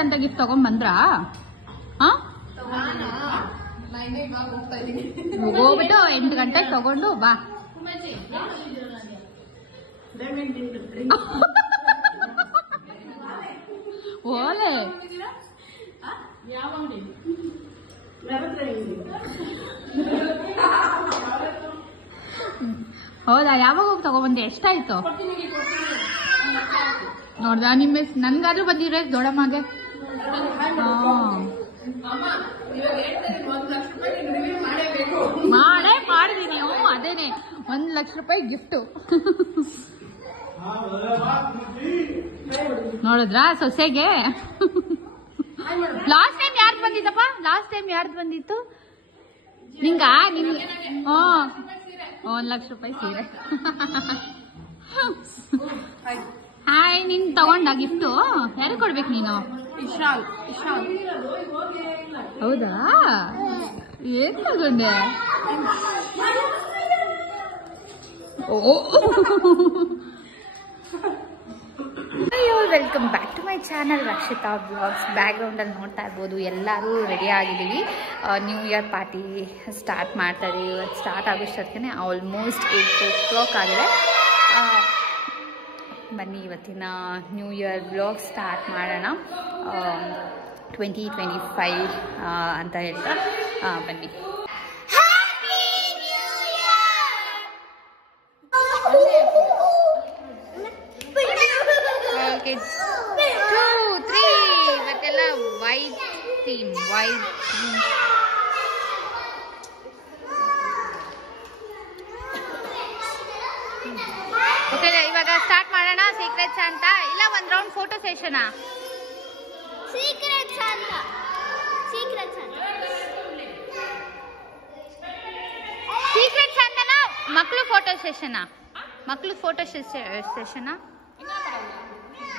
ಸಂತ ಗಿಫ್ಟ್ ತಗೊಂಡ್ ಬಂದ್ರಾ? ಹೋಗ್ಬಿಟ್ಟು 8 ಗಂಟೆಗೆ ತಗೊಂಡು ಬಾ. ಓಲೆ ಹೌದಾ? ಯಾವಾಗ ಹೋಗಿ ತಗೊಬಂದೆ? ಎಷ್ಟಾಯ್ತು ನೋಡ್ದ? ನಿಮ್ಮ ನನ್ಗಾದ್ರೂ ಬಂದಿದ್ರೆ ದೊಡ್ಡಮ್ಮಗೆ. ಮಾಡಿದೀನಿ. ಅದೇನೆ 1 ಲಕ್ಷ ರೂಪಾಯಿ ಗಿಫ್ಟ್. ನೋಡಿದ್ರಾ ಸೊಸೆಗೆ? ಲಾಸ್ಟ್ ಟೈಮ್ ಯಾರ್ದು ಬಂದಿತ್ತಪ್ಪ? ಲಾಸ್ಟ್ ಟೈಮ್ ಯಾರ್ದು ಬಂದಿತ್ತು ನಿಂಗ? 1 ಲಕ್ಷ ರೂಪಾಯಿ ಸೀರೆ. ಹಾಯ್, ನಿನ್ ತಗೊಂಡ ಗಿಫ್ಟು? ಯಾರು ಕೊಡ್ಬೇಕು ನೀನು? ಇಶಾಲ್. ಹೌದಾ? ಏನ್ ತಗೊಂಡೆ? ಅಯ್ಯೋ, welcome back to my channel Rakshita blogs. Background ಅಲ್ಲಿ ನೋಡ್ತಾ ಇರ್ಬೋದು, ಎಲ್ಲರೂ ರೆಡಿ ಆಗಿದ್ದೀವಿ. ನ್ಯೂ ಇಯರ್ ಪಾರ್ಟಿ ಸ್ಟಾರ್ಟ್ ಮಾಡ್ತಾ ಇದೀವಿ. ಇವತ್ತು ಸ್ಟಾರ್ಟ್ ಆಗೋಷ್ಟೊತ್ತಿಗೆ ಆಲ್ಮೋಸ್ಟ್ 8 o'clock ಆಗಿದೆ. ಬನ್ನಿ ಇವತ್ತಿನ ನ್ಯೂ ಇಯರ್ ಬ್ಲಾಗ್ ಸ್ಟಾರ್ಟ್ ಮಾಡೋಣ. 2025 ಅಂತ ಹೇಳ್ತಾ ಬನ್ನಿ. ಓಕೆ, 2, 3 ಇವತ್ತೆಲ್ಲ ವೈಟ್ ಥೀಮ್. ಓಕೆ, ಇವಾಗ ಸ್ಟಾರ್ಟ್ ಮಾಡೋಣ. ಸೀಕ್ರೆಟ್ಸ್ ಅಂತ ಇಲ್ಲ ಒಂದ್ ರೌಂಡ್ ಫೋಟೋ ಸೆಷನಾ? ಸೀಕ್ರೆಟ್ಸ್ ಅಂತ ಮಕ್ಳು ಫೋಟೋ ಸೆಷನಾ?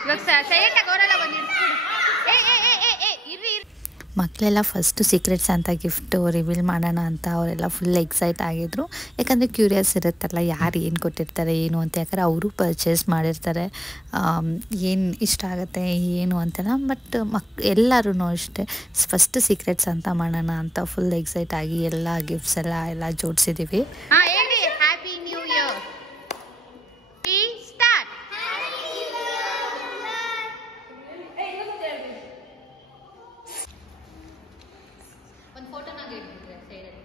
ಇವಾಗ ಸೈಲೆಂಟ್ ಆಗಿ ಅವರೆಲ್ಲ ಬಂದಿರ್ತಾರೆ. ಮಕ್ಕಳೆಲ್ಲ ಫಸ್ಟು ಸೀಕ್ರೆಟ್ಸ್ ಅಂತ ಗಿಫ್ಟು ರಿವೀಲ್ ಮಾಡೋಣ ಅಂತ ಅವರೆಲ್ಲ ಫುಲ್ ಎಕ್ಸೈಟ್ ಆಗಿದ್ರು. ಯಾಕಂದರೆ ಕ್ಯೂರಿಯಸ್ ಇರುತ್ತಲ್ಲ, ಯಾರು ಏನು ಕೊಟ್ಟಿರ್ತಾರೆ ಏನು ಅಂತ. ಯಾಕಂದರೆ ಅವರು ಪರ್ಚೇಸ್ ಮಾಡಿರ್ತಾರೆ, ಏನು ಇಷ್ಟ ಆಗುತ್ತೆ ಏನು ಅಂತೆಲ್ಲ. ಬಟ್ ಎಲ್ಲರೂ ಅಷ್ಟೇ ಫಸ್ಟ್ ಸೀಕ್ರೆಟ್ಸ್ ಅಂತ ಮಾಡೋಣ ಅಂತ ಫುಲ್ ಎಕ್ಸೈಟ್ ಆಗಿ ಎಲ್ಲ ಗಿಫ್ಟ್ಸ್ ಎಲ್ಲ ಜೋಡಿಸಿದ್ದೀವಿ. Happy new year. ಸ್ಟಾರ್ಟ್. ಒಂದು ಫೋಟೋನಾಗ ಇಟ್ಬಿಟ್ರೆ ಸೈಡಲ್ಲಿ.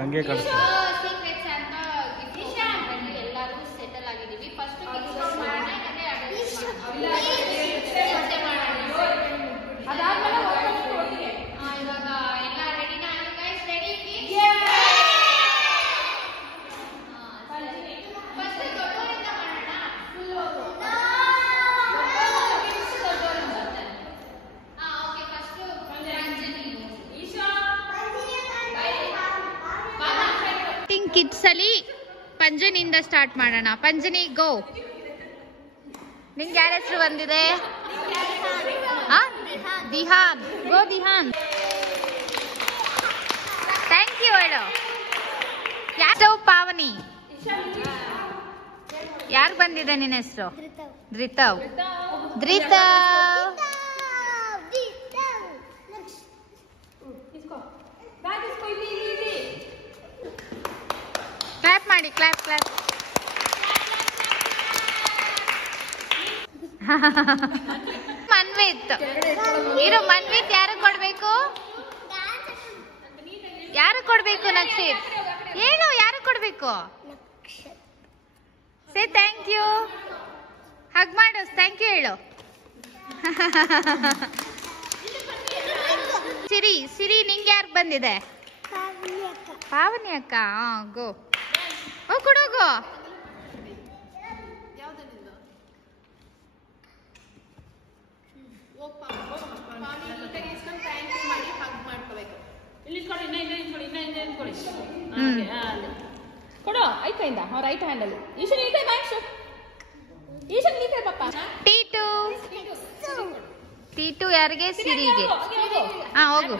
ಹಂಗೆ ಕಳಿಸ್ತಾರೆ. ಸೀಕ್ರೆಟ್ಸ್ ಅಂತ ಗಿಫ್ಟ್ ಎಲ್ಲರೂ ಸೆಟಲ್ ಆಗಿದ್ದೀವಿ. ಫಸ್ಟ್ ಇವಾಗ ಎಲ್ಲ ರೆಡಿನಾ? Guys ready? ಫಸ್ಟ್ ದೊಡ್ಡವರಿಂದ ಮಾಡೋಣ. ಓಕೆ, ಫಸ್ಟ್ ಕಿಡ್ಸ್ ಅಲ್ಲಿ ಪಂಜನಿಂದ ಸ್ಟಾರ್ಟ್ ಮಾಡೋಣ. ಪಂಜನಿ ಗೋ. ನಿಂಗೆ ಯಾರ ಹೆಸರು ಬಂದಿದೆ? ದಿಹಾನ್. ಗೋ ದಿಹಾನ್. ಥ್ಯಾಂಕ್ ಯು ಹೇಳು. ಯಾರು? ಪಾವನಿ. ಯಾರು ಬಂದಿದೆ ನಿನ್ನ ಹೆಸರು? ಧೃತವ್. ಕ್ಲಾಪ್ ಮಾಡಿ, ಕ್ಲಾಪ್. ಮನ್ವಿತ್. ಮನ್ವಿತ್ ಯಾರು ಕೊಡ್ಬೇಕು? ನಕ್ಷಿತ್ ಹೇಳು, ಯಾರು ಕೊಡ್ಬೇಕು? Say thank you. ಹಗ್ ಮಾಡು, ಥ್ಯಾಂಕ್ ಯು ಹೇಳು. ಸಿರಿ ನಿಂಗೆ ಯಾರು ಬಂದಿದೆ? ಪಾವನಿ ಅಕ್ಕ. ಗೋ ಕೊಡೋಗು. ಕೊಡು ಐ ಕೈಯಿಂದ. ರೈಟ್ ಹ್ಯಾಂಡಲ್ಲಿ. ಟೀಟು ಯಾರಿಗೆ? ಸಿರಿಗೆ. ಹಾ ಹೋಗು.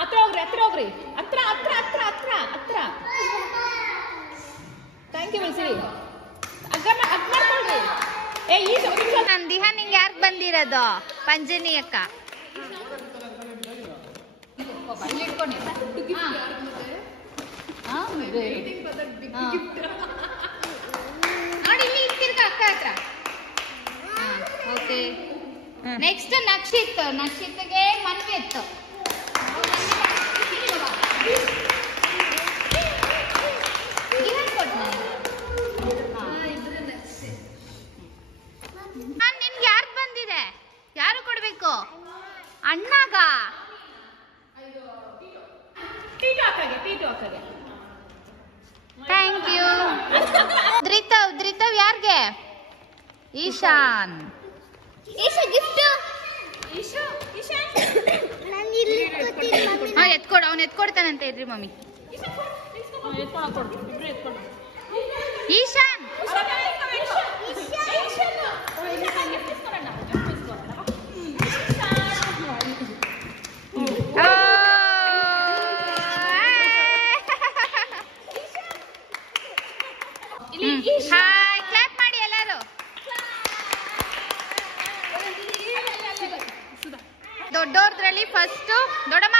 ಹತ್ರ ಹೋಗ್ರಿ ಹತ್ರ ಹೋಗ್ರಿ ಹತ್ರ ಹತ್ರ ಹತ್ರ ಹತ್ರ ಹತ್ರ. ಥ್ಯಾಂಕ್ ಯು ವಿಲ್ಸಿ. ಅಗ್ಗ ಮಾಡ್ಕೊಳ್ರಿ. ಏ ಈ ನನ್ ದಿಹಾ ನಿಂಗೆ ಯಾಕೆ ಬಂದಿರೋದು? ಪಂಜನಿ ಅಕ್ಕ ನೋಡಿ ಇಲ್ಲಿ ಇರ್ತಿರ್ಗ ಅಕ್ಕ ಹತ್ರ. Okay next Nakshith. ನಕ್ಷಿತ್ಗೆ ಮನ್ವಿತ್. ನಿನ್ಗೆ ಯಾರು ಬಂದಿದೆ? ಯಾರು ಕೊಡ್ಬೇಕು? ಅಣ್ಣಗ? Thank you. ಧೃತವ್ ಯಾರ್ಗೆ? ಈಶಾನ್. ಈಶಾ ಗಿಫ್ಟ್. ಹಾ ಎತ್ಕೊಡು, ಅವ್ನು ಎತ್ಕೊಡ್ತಾನಂತ ಇರ್ರಿ ಮಮ್ಮಿ. ಈಶಾನ್ ಹಾಯ್ ಕ್ಲಾಪ್ ಮಾಡಿ ಎಲ್ಲರೂ. ದೊಡ್ಡೋರ್ದ್ರಲ್ಲಿ ಫಸ್ಟ್ ದೊಡ್ಡಮ್ಮ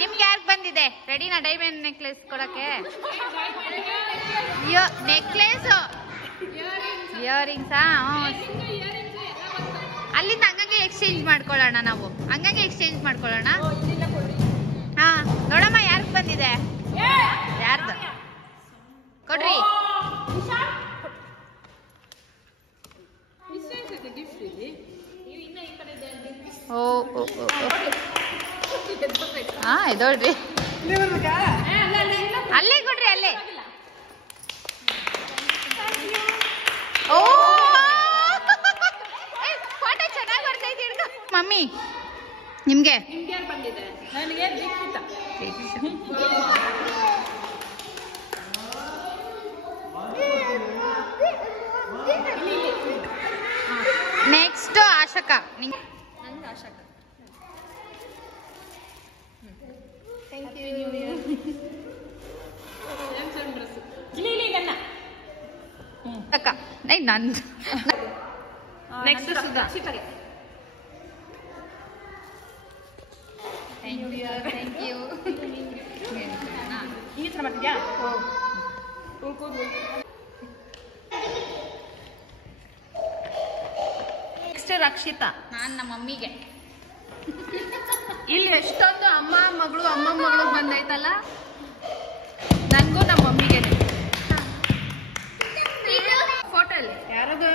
ನಿಮ್ಗೆ ಯಾರಿಗೆ ಬಂದಿದೆ? ರೆಡಿನಾ ಡೈಮಂಡ್ ನೆಕ್ಲೆಸ್ ಕೊಡಕ್ಕೆ? ನೆಕ್ಲೆಸ್ ಇಯರಿಂಗ್ಸಾ? ಅಲ್ಲಿಂದ ಹಂಗಂಗೆ ಎಕ್ಸ್ಚೇಂಜ್ ಮಾಡ್ಕೊಳ್ಳೋಣ. ನಾವು ಹಂಗಂಗೆ ಎಕ್ಸ್ಚೇಂಜ್ ಮಾಡ್ಕೊಳ್ಳೋಣ. ಹಾ ದೊಡ್ಡಮ್ಮ ಯಾರಿಗೆ ಬಂದಿದೆ? ಯಾರ್ದು ಕೊಡ್ರಿ. ಓ ಹಾ ಇದೋಡ್ರಿ, ಅಲ್ಲೇ ಕೊಡ್ರಿ ಅಲ್ಲೇ. ಓ ಫೋಟೋ ಚೆನ್ನಾಗಿ ಬರ್ತೈತಿ. ಮಮ್ಮಿ ನಿಮ್ಗೆ ಬಂದಿದೆ? ನನಗೆ ನೆಕ್ಸ್ಟ್ ಆಶಕ. ನಂಗೆ ಆಶಕ. Thank you. New year. Dress ಇಲ್ಲಿ ಗನ್ನ ಅಕ್ಕ ನಂದು. ನೆಕ್ಸ್ಟ್ ಸುಧಾ. Thank you. ಈ ಥರ ಮಾಡ್ತಿದ್ಯಾ? ನೆಕ್ಸ್ಟ್ ರಕ್ಷಿತಾ. ನಾನು ನಮ್ಮ ಮಮ್ಮಿಗೆ. ಇಲ್ಲಿ ಎಷ್ಟೊಂದು ಅಮ್ಮ ಮಗಳು ಬಂದೈತಲ್ಲ, ನನಗೂ ನಮ್ಮ ಮಮ್ಮಿಗೆ. ಫೋಟೋ ಅಲ್ಲಿ ಯಾರದು?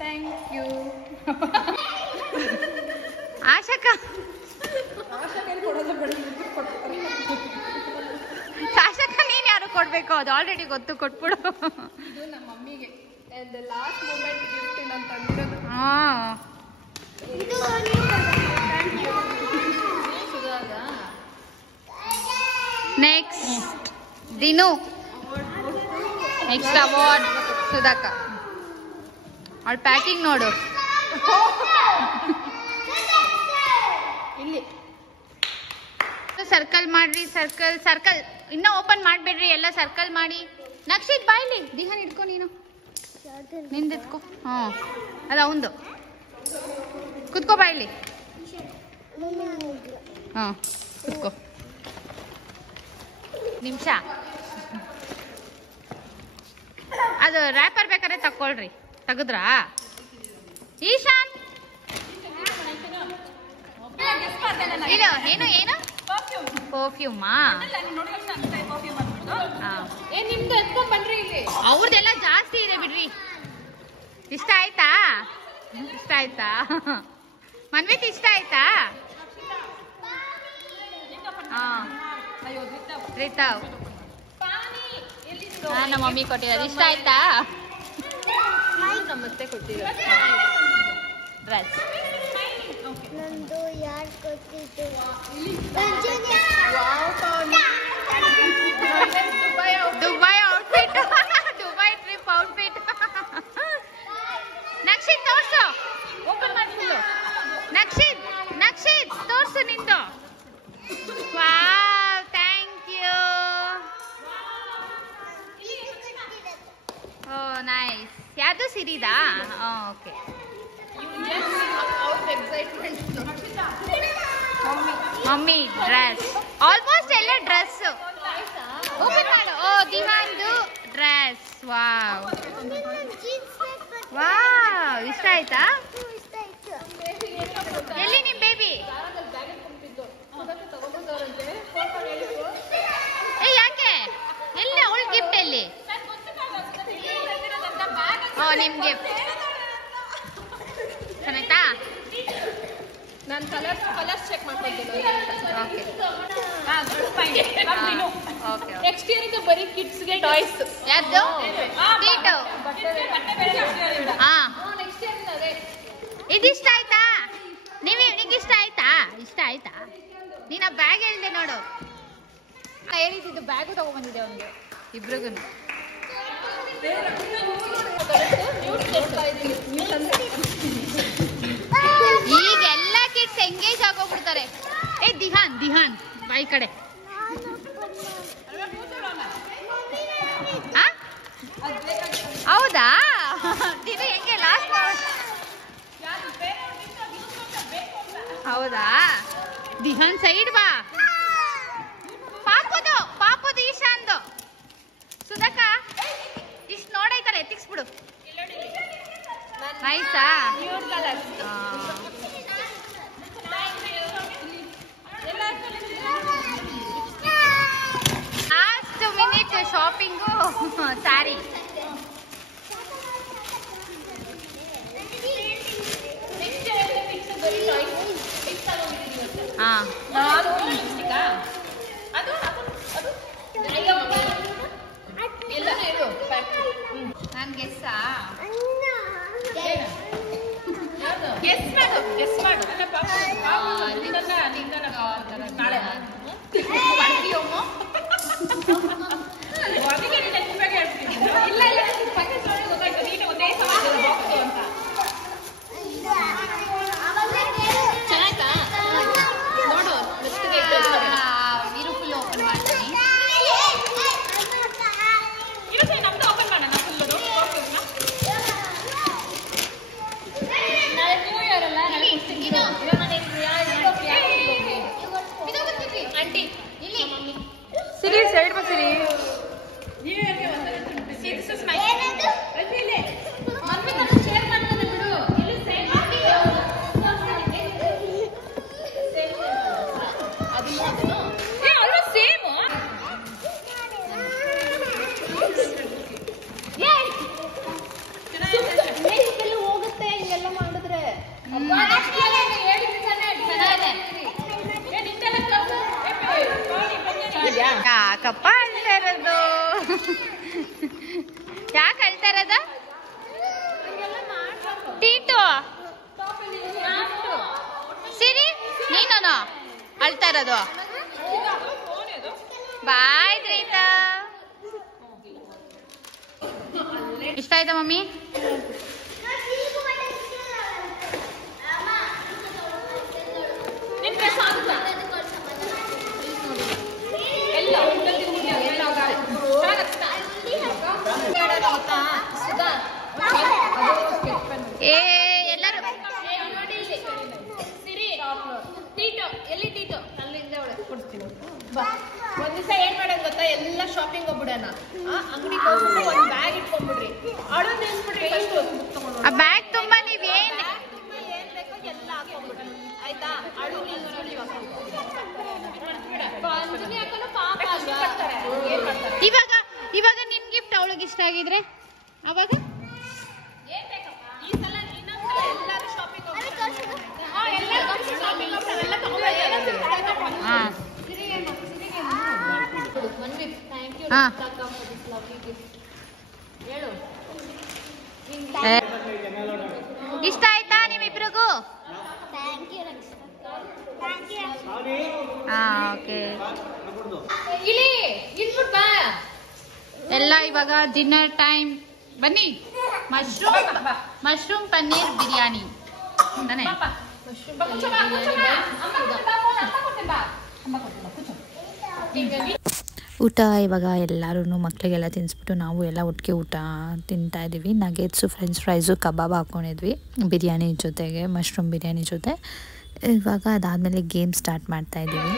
Thank you. ಆಶಕ ಆಶಕ ನೀನ್ ಯಾರು ಕೊಡ್ಬೇಕು? ಅದು ಆಲ್ರೆಡಿ ಗೊತ್ತು, ಕೊಟ್ಬಿಡು. ಇದು ನಮ್ಮ ಮಮ್ಮಿಗೆ ಲಾಸ್ಟ್ ಮೂಮೆಂಟ್ ಗಿಫ್ಟ್ ನಾನು ತಂದಿರೋದು. ಹಾ ನೆಕ್ಸ್ಟ್ ದಿನು. ನೆಕ್ಸ್ಟ್ ಅವಾರ್ಡ್ ಸುಧಾಕ. ಅವಳ ಪ್ಯಾಕಿಂಗ್ ನೋಡು. ಇಲ್ಲಿ ಸರ್ಕಲ್ ಮಾಡ್ರಿ. ಸರ್ಕಲ್ ಇನ್ನೂ ಓಪನ್ ಮಾಡ್ಬೇಡ್ರಿ, ಎಲ್ಲ ಸರ್ಕಲ್ ಮಾಡಿ. ನಕ್ಷಿತ್ ಬಾಯ್ಲಿ ದಿಹಾನ್ ಇಟ್ಕೊ. ನೀನು ನಿಂದಿಟ್ಕೊ. ಹ್ಞೂ ಅದು ಅವಂದು. ಕುತ್ಕೋ ಬಾಯ್ಲಿ. ಹಾಂ ಕುತ್ಕೋ. ನಿಮಿಷ ಅದು ರ್ಯಾಪರ್ ಬೇಕಾದ್ರೆ ತಕ್ಕೊಳ್ರಿ. ತೆಗೆದ್ರಾ? ಈಶಾನ್ ಇದು ಏನು ಪರ್ಫ್ಯೂಮಾ? ನಿಮ್ದು ಎತ್ಕೊಂಡ್ ಬನ್ರಿ ಇಲ್ಲಿ. ಅವ್ರದ್ದೆಲ್ಲ ಜಾಸ್ತಿ ಇದೆ ಬಿಡ್ರಿ. ಇಷ್ಟ ಆಯ್ತಾ? ಮನ್ವಿತ್ ಇಷ್ಟ ಆಯ್ತಾ? ರಿತಾವ್ ನಮ್ಮ ಮಮ್ಮಿ ಕೊಟ್ಟಿರೋದು ಇಷ್ಟ ಆಯ್ತಾ? ನಮಸ್ತೆ ಕೊಟ್ಟಿರೋ ಡ್ರೆಸ್ ನಂದು ಯಾರು ಕೊಟ್ಟಿದ್ದು? Dubai outfit. Dubai trip outfit. Nakshith ತೋರ್ಸು. ಓಪನ್ ಮಾಡಿ. ನಕ್ಷಿತ್ ತೋರ್ಸು. Oh nice. ಯಾವುದು ಸಿರಿದಾ? ಓಕೆ. ಮಮ್ಮಿ ಡ್ರೆಸ್ ಆಲ್ಮೋಸ್ಟ್ ಎಲ್ಲ ಡ್ರೆಸ್ ಓಪನ್ ಮಾಡು. ಓ ದಿವಾನ್ದು ಡ್ರೆಸ್. ವಾವ್ ವಾವ್, ಇಷ್ಟ ಆಯ್ತಾ? ಎಲ್ಲಿ ನಿಮ್ ಬೇಬಿ? ಏ ಯಾಕೆ? ಎಲ್ಲಿ ಅವಳ ಗಿಫ್ಟ್ ಎಲ್ಲಿ? ಓ ನಿಮ್ ಗಿಫ್ಟ್ ಚೆನ್ನಾಯ್ತಾ? ನಾನು ಕಲರ್ಸ್ ಚೆಕ್ ಮಾಡ್ಕೊಳ್ತೀನಿ. ಓಕೆ. ನೆಕ್ಸ್ಟ್ ಇಯರ್ ಇಂದ ಬರೀ ಕಿಡ್ಸ್ಗೆ ಟಾಯ್ಸ್. ಯಾರ್ದು? ಟೀಟು. ಹಾ, ಇದಿಷ್ಟ ಆಯ್ತಾ? ನಿಂಗೆ ಇಷ್ಟ ಆಯ್ತಾ? ಇಷ್ಟ ಆಯ್ತಾ? ನೀನು ಆ ಬ್ಯಾಗ್ ಹೇಳ್ದೆ ನೋಡು. ಹೇಳಿದ್ದು ಬ್ಯಾಗು ತಗೊಂಡ್ಬಂದಿದೆ ಅವನಿಗೆ ಇಬ್ರಿಗೂ. ಈಗ ಎಲ್ಲ ಕಿಡ್ಸ್ ಎಂಗೇಜ್ ಆಗೋಗ್ಬಿಡ್ತಾರೆ. ಏ ದಿಹಾನ್ ಬಾಯಿ ಕಡೆ. ಹೌದಾ? ಇದು ಹೆಂಗೆ ಲಾಸ್ಟ್? ಹೌದಾ? ದಿಹಾನ್ ಸೈಡ್ ಬಾ. ಪಾಪುದು ಈಶಾನ್ದು. ಸುಧಾಕ ಇಷ್ಟು ನೋಡೈತಲ್ಲ, ಎತ್ತಿಕ್ಸ್ಬಿಡು. ಆಯ್ತಾ? Last minute shopping sari. ನಾನು ಗೆಸ್ಸಾ? ಗೆಸ್ ಮಾಡು. ಚೆನ್ನಾಯ್ತಾ? ನೋಡು, ಇರು ಫುಲ್ ಓಪನ್ ಮಾಡ್ತೀನಿ. ನಮ್ದು ಓಪನ್ ಮಾಡೋಣ ಫುಲ್ಲು. ನಾಳೆ ನ್ಯೂ ಇಯರ್ ಅಲ್ಲ, ಆಂಟಿ ಇಲ್ಲಿ ಸಿರಿ ಸೈಡ್ ಬಸ್ಸಿರಿ. ಶೇರ್ ಮಾಡ್ತದೆ ಬಿಡು. ಸೇಮ್ ಹೋಗುತ್ತೆ ಹಿಂಗೆಲ್ಲ ಮಾಡಿದ್ರೆ. ಯಾಕಪ್ಪ ಅಳ್ತಾ ಇರೋದು? ಯಾಕೆ ಅಳ್ತಾ ಇರೋದು? ಟೀಟು ಸಿರಿ ನೀನು ಅಳ್ತಾ ಇರೋದು? ಬಾಯ್ ದ್ರೈತಾ. ಇಷ್ಟ ಆಯ್ತಾ ಮಮ್ಮಿ? ಏ ಎಲ್ಲರೂ ಎಲ್ಲಿ ಟೀಟು ಅಲ್ಲಿಂದ ಕೊಡ್ತೀನಿ. ಒಂದ್ ದಿವಸ ಏನ್ ಮಾಡೋದು ಗೊತ್ತಾ? ಎಲ್ಲ ಶಾಪಿಂಗ್ ಹೋಗ್ಬಿಡೋಣ. ಅಂಗಡಿ ಹೋಗ್ಬಿಟ್ಟು ಒಂದ್ ಬ್ಯಾಗ್ ಇಟ್ಕೊಂಡ್ಬಿಡ್ರಿ. ಅಳು ನಿಲ್ಸ್ಬಿಡ್ರಿ. ಆ ಬ್ಯಾಗ್ ತುಂಬಾ ನೀವೇನ್ ಏನ್ ಬೇಕೋ ಎಲ್ಲ ಹಾಕೊಂಡ್ಬಿಡ್ರಿ. ಆಯ್ತಾ? ಅಳು ಇವಾಗ ನಿನ್ ಗಿಫ್ಟ್ ಅವಳಿಗೆ ಇಷ್ಟ ಆಗಿದ್ರೆ ಅವಾಗ ಇಷ್ಟ ಆಯ್ತಾ ನಿಮ್ಮಿಬ್ರಿಗೂ? ಎಲ್ಲ ಇವಾಗ ಡಿನ್ನರ್ ಟೈಮ್. ಬನ್ನಿ. ಮಶ್ರೂಮ್ ಪನ್ನೀರ್ ಬಿರಿಯಾನಿ ತಾನೆ? ಊಟ ಇವಾಗ ಎಲ್ಲರೂ ಮಕ್ಕಳಿಗೆಲ್ಲ ತಿನ್ನಿಸ್ಬಿಟ್ಟು ನಾವು ಎಲ್ಲ ಒಟ್ಟಿಗೆ ಊಟ ತಿಂತಾಯಿದ್ದೀವಿ. ನಗೆಟ್ಸು, ಫ್ರೆಂಚ್ ಫ್ರೈಸು, ಕಬಾಬ್ ಹಾಕ್ಕೊಂಡಿದ್ವಿ ಬಿರಿಯಾನಿ ಜೊತೆಗೆ, ಮಶ್ರೂಮ್ ಬಿರಿಯಾನಿ ಜೊತೆ. ಇವಾಗ ಅದಾದಮೇಲೆ ಗೇಮ್ ಸ್ಟಾರ್ಟ್ ಮಾಡ್ತಾಯಿದ್ದೀವಿ.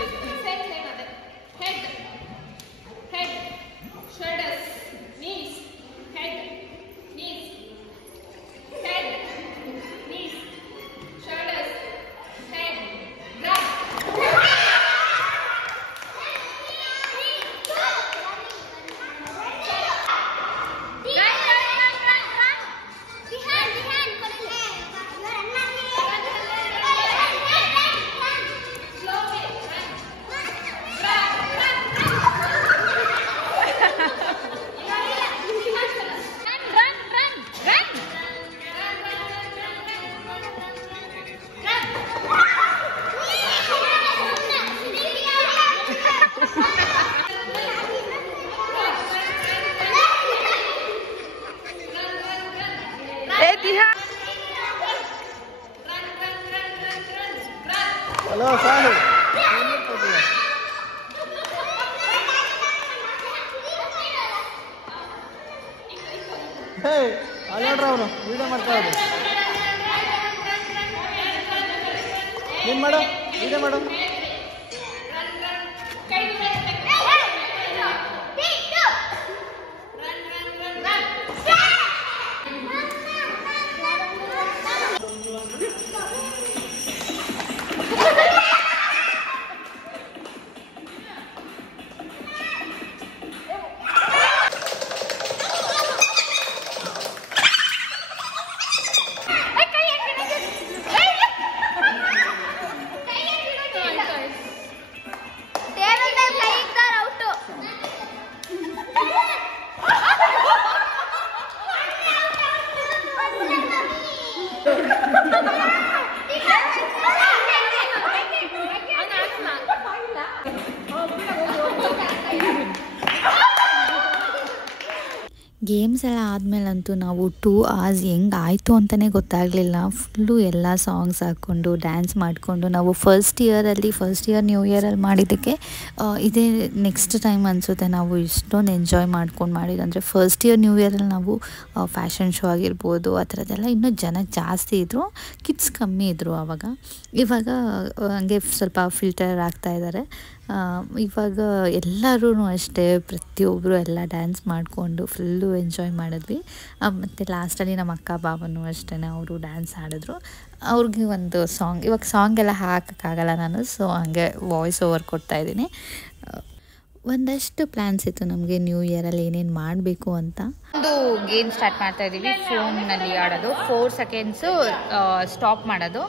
Hello, Sahil. Hey, allow video ಮಾಡ್ತಾಯಿದ್ದೆ. ಏನು ಮಾಡು? video ಮಾಡು. ಗೇಮ್ಸ್ ಎಲ್ಲ ಆದಮೇಲಂತೂ ನಾವು 2 hours ಹೆಂಗೆ ಆಯಿತು ಅಂತಲೇ ಗೊತ್ತಾಗಲಿಲ್ಲ. ಫುಲ್ಲು ಎಲ್ಲ ಸಾಂಗ್ಸ್ ಹಾಕ್ಕೊಂಡು ಡ್ಯಾನ್ಸ್ ಮಾಡಿಕೊಂಡು ನಾವು ಫಸ್ಟ್ ಇಯರ್ ನ್ಯೂ ಇಯರಲ್ಲಿ ಮಾಡಿದ್ದಕ್ಕೆ ಇದೇ ನೆಕ್ಸ್ಟ್ ಟೈಮ್ ಅನಿಸುತ್ತೆ ನಾವು ಇಷ್ಟೊಂದು ಎಂಜಾಯ್ ಮಾಡ್ಕೊಂಡು ಮಾಡಿದ್ದು. ಅಂದರೆ ಫಸ್ಟ್ ಇಯರ್ ನ್ಯೂ ಇಯರಲ್ಲಿ ನಾವು ಫ್ಯಾಷನ್ ಶೋ ಆಗಿರ್ಬೋದು ಆ ಥರದ್ದೆಲ್ಲ ಇನ್ನೂ ಜನ ಜಾಸ್ತಿ ಇದ್ದರು, ಕಿಡ್ಸ್ ಕಮ್ಮಿ ಇದ್ದರು ಆವಾಗ. ಇವಾಗ ಹಂಗೆ ಸ್ವಲ್ಪ ಫಿಲ್ಟರ್ ಆಗ್ತಾಯಿದ್ದಾರೆ. ಇವಾಗ ಎಲ್ಲರೂ ಅಷ್ಟೇ ಪ್ರತಿಯೊಬ್ಬರು ಎಲ್ಲ ಡ್ಯಾನ್ಸ್ ಮಾಡಿಕೊಂಡು ಫುಲ್ಲು ಎಂಜಾಯ್ ಮಾಡಿದ್ವಿ. ಮತ್ತು ಲಾಸ್ಟಲ್ಲಿ ನಮ್ಮ ಅಕ್ಕ ಬಾವನು ಅಷ್ಟೇ, ಅವರು ಡ್ಯಾನ್ಸ್ ಆಡಿದ್ರು. ಅವ್ರಿಗೆ ಒಂದು ಸಾಂಗ್, ಇವಾಗ ಸಾಂಗ್ ಎಲ್ಲ ಹಾಕೋಕ್ಕಾಗಲ್ಲ ನಾನು, ಸೊ ಹಂಗೆ ವಾಯ್ಸ್ ಓವರ್ ಕೊಡ್ತಾಯಿದ್ದೀನಿ. ಒಂದಷ್ಟು ಪ್ಲ್ಯಾನ್ಸ್ ಇತ್ತು ನಮಗೆ ನ್ಯೂ ಇಯರಲ್ಲಿ ಏನೇನು ಮಾಡಬೇಕು ಅಂತ. ಒಂದು ಗೇಮ್ ಸ್ಟಾರ್ಟ್ ಮಾಡ್ತಾ ಇದ್ದೀವಿ, ಫೋನ್ನಲ್ಲಿ ಆಡೋದು. 4 seconds ಸ್ಟಾಪ್ ಮಾಡೋದು.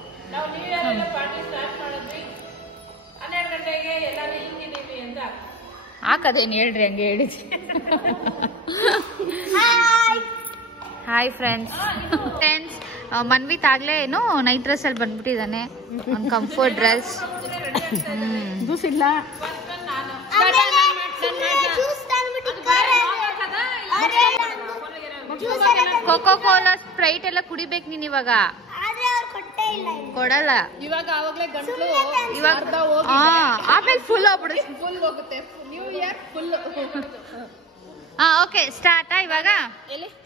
ಹಾಕದೇನು ಹೇಳ್ರಿ, ಹಂಗೆ ಹೇಳಿದ್ವಿ. Hi friends. ಮನ್ವಿತ್ ಆಗಲೇ ಏನು ನೈಟ್ ಡ್ರೆಸ್ಸಲ್ಲಿ ಬಂದ್ಬಿಟ್ಟಿದ್ದಾನೆ, ಒಂದು comfort dress. Cocoa Cola Sprite ಎಲ್ಲ ಕುಡಿಬೇಕು ನೀನು ಇವಾಗ. ಕೊಡಲ್ಲ ಇವಾಗ, ಆವಾಗಲೇ ಗಂಟ್ಲು ಇವಾಗ. ಆಮೇಲೆ ಫುಲ್ ಹೋಗುತ್ತೆ. New year full. ಓಕೆ, ಸ್ಟಾರ್ಟಾ ಇವಾಗ?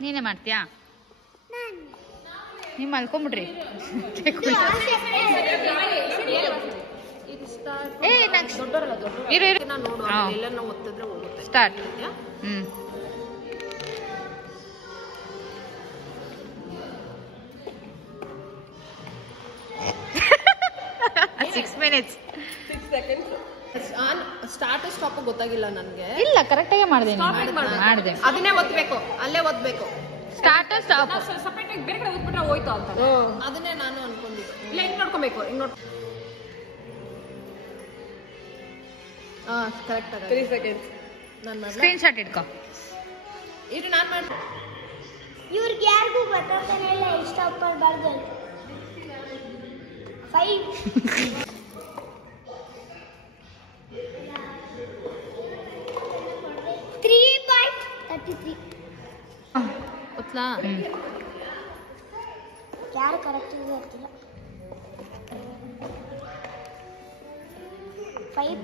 ನೀನೇ ಮಾಡ್ತೀಯಾ? ನೀವು ಮಲ್ಕೊಂಬಿಡ್ರಿ. Start. 6 minutes. 6 seconds. Start stop ಗೊತ್ತಾಗಿಲ್ಲ ನನಗೆ. ಇಲ್ಲ, ಕರೆಕ್ಟಾಗಿ ಮಾಡಿದೆ. ಅದನ್ನೇ ಓದ್ಬೇಕು, ಅಲ್ಲೇ ಓದ್ಬೇಕು. ಸ್ಟಾರ್ಟ್ ಸ್ಟಾಪ್ ಸಪರೇಟ್ ಆಗಿ ಬೇರೆ ಕಡೆ ಓದ್ಬಿಟ್ರೆ ಹೋಯ್ತು ಅಂತ ಅದನ್ನೇ ನಾನು ಅನ್ಕೊಂಡಿದ್ದೆ. ಇಲ್ಲ, ಹಿಂಗ್ ನೋಡ್ಕೊಬೇಕು, ಹಿಂಗ್ ನೋಡ್. ಕರೆಕ್ಟ್ ಆಗ 3 seconds. ನಾನು ಸ್ಕ್ರೀನ್ ಶಾಟ್ ಇಟ್ಕೋ. ಇದು ನಾನು ಮಾಡಿ. ಇವ್ರಿಗೆ ಯಾರಿಗೂ ಗೊತ್ತಾಗ್ತಾನೆ ಇಲ್ಲ, ಸ್ಟಾಪ್ ಮಾಡಬಾರ್ದು. 5 3.33. ಗೊತ್ತಾ? ಯಾರು ಕರೆಕ್ಟ್ ಇದೆ ಗೊತ್ತಿಲ್ಲ. 5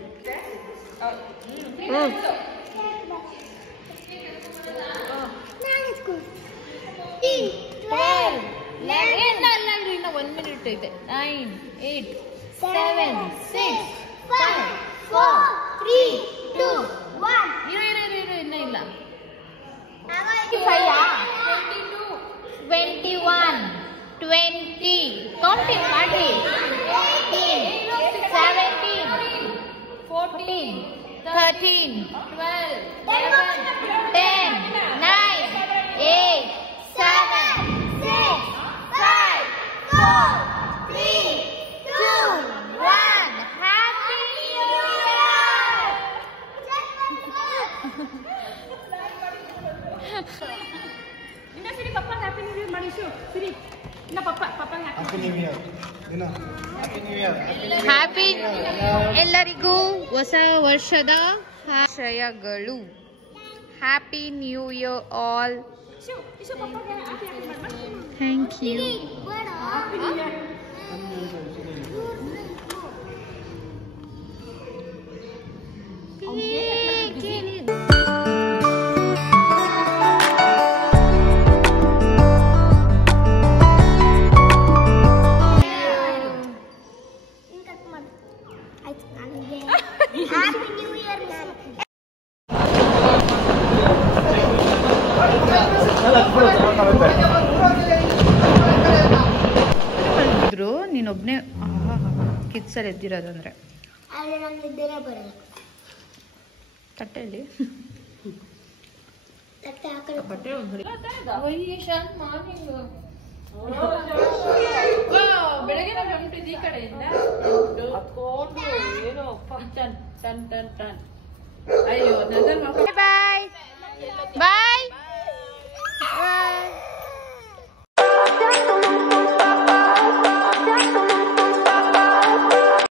ಇನ್ನ 1 minute ಇದೆ. 9, 8, 7, 6, 5, 4, 3, 2, 1. ಇರು ಇನ್ನ ಇಲ್ಲ. 21, 20, counting ಮಾಡಿ. 17, 14, 13, 12, 11, 10, 9, 8, 7, 6, 5, 4, 3, 2, 1. Happy New ಇನ್ನೊಂದ್ಸರಿ ಪಪ್ಪ ಹ್ಯಾಪಿ ನ್ಯೂ ಇಯರ್ ಮಾಡಿ ಸರಿ ಇನ್ನ papa happy new year happy new year happy ಎಲ್ಲರಿಗೂ ಹೊಸ ವರ್ಷದ ಆಶಯಗಳು. Happy new year all. Thank you. Happy new year ma'am. ಇದ್ರು ನೀನೊಬ್ನೇ ಕಿಡ್ಸಲ್ಲಿ ಎದ್ದಿರೋದಂದ್ರೆ ಆದರೆ ನಂಗೆ ನಿದ್ದೆನೇ ಬರಲ್ಲ. ತಟ್ಟೆಯಲ್ಲಿ ತಟ್ಟೆ ಹಾಕಲು ಬೆಳಗ್ಗೆ ಬಂದ್ಬಿಟ್ಟಿದ್ದು ಈ ಕಡೆಯಿಂದ ಹತ್ಕೊಂಡು ಏನೋ ಟನ್ ಟನ್ ಟನ್ ಟನ್. ಅಯ್ಯೋ ನನ್ನ